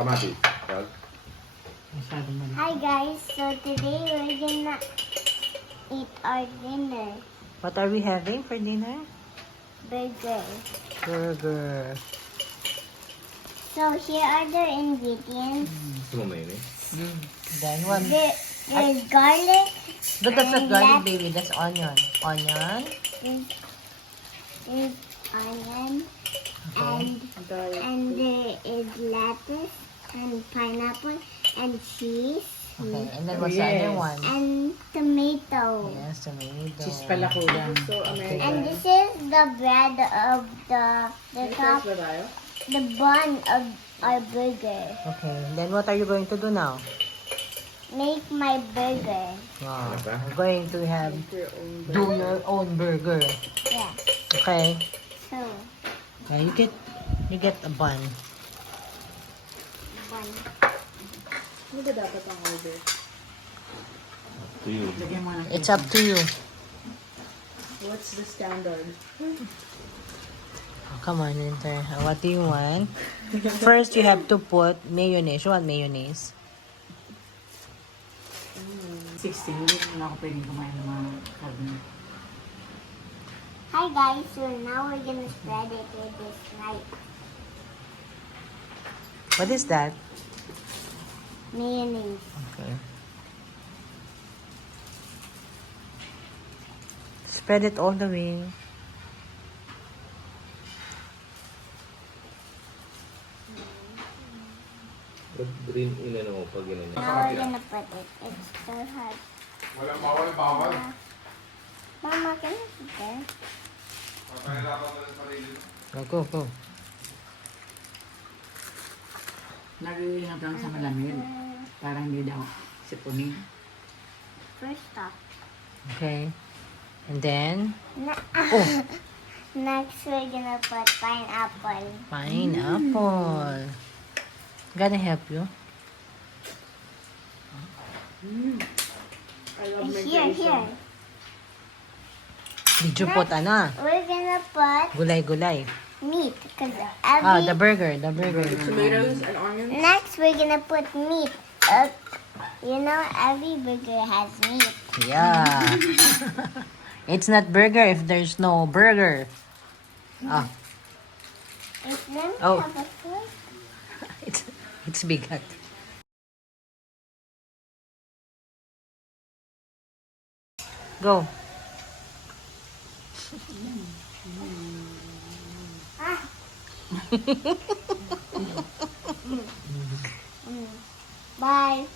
kamatis. Hi guys, so today we're gonna eat our dinner. What are we having for dinner? Burger. Burger. So here are the ingredients. Gusto mo mayonnaise? Then what? There's garlic. But that's not and garlic, baby. That's onion. Onion. There's onion. Okay. And there is lettuce and pineapple and cheese Okay. And then what's the other one? and tomato. Yes, tomato. Cheese pala kulang. Okay. And this is the bread of the top, the bun of our burger. Okay. Then what are you going to do now? Make my burger. Wow. We're going to have do your own burger. Yeah. Okay. So, Yeah, you get a bun. bun. Ano ba dapat ang order? To you. Lagyan mo ng It's up to you. What's the standard? Oh, come on, Winter. What do you want? First, you have to put mayonnaise. You want mayonnaise? 16, hindi na ako pwedeng kumain ng mga karne. Hi guys, so now we're gonna spread it with this knife. What is that? Mayonnaise. Okay. Spread it all the way. Green in ano mo pag ganun. Now we're gonna put it. It's so hard. Walang bawal, bawal. Mama, can you sit there? Go, go. Nag-iingat lang sa malamig. Para hindi daw sipunin. First stop. Okay. And then, Oh. Next, we're gonna put pineapple. pineapple. Gonna help you? I love Here. Did you put ano? We're gonna put Gulay-gulay. meat. Cause Ah, the every... burger. Tomatoes and onions. Next, we're gonna put meat. You know, every burger has meat. Yeah. It's not burger if there's no burger. Ah, If them Oh. have a fork. it's bigat. Go. Bye.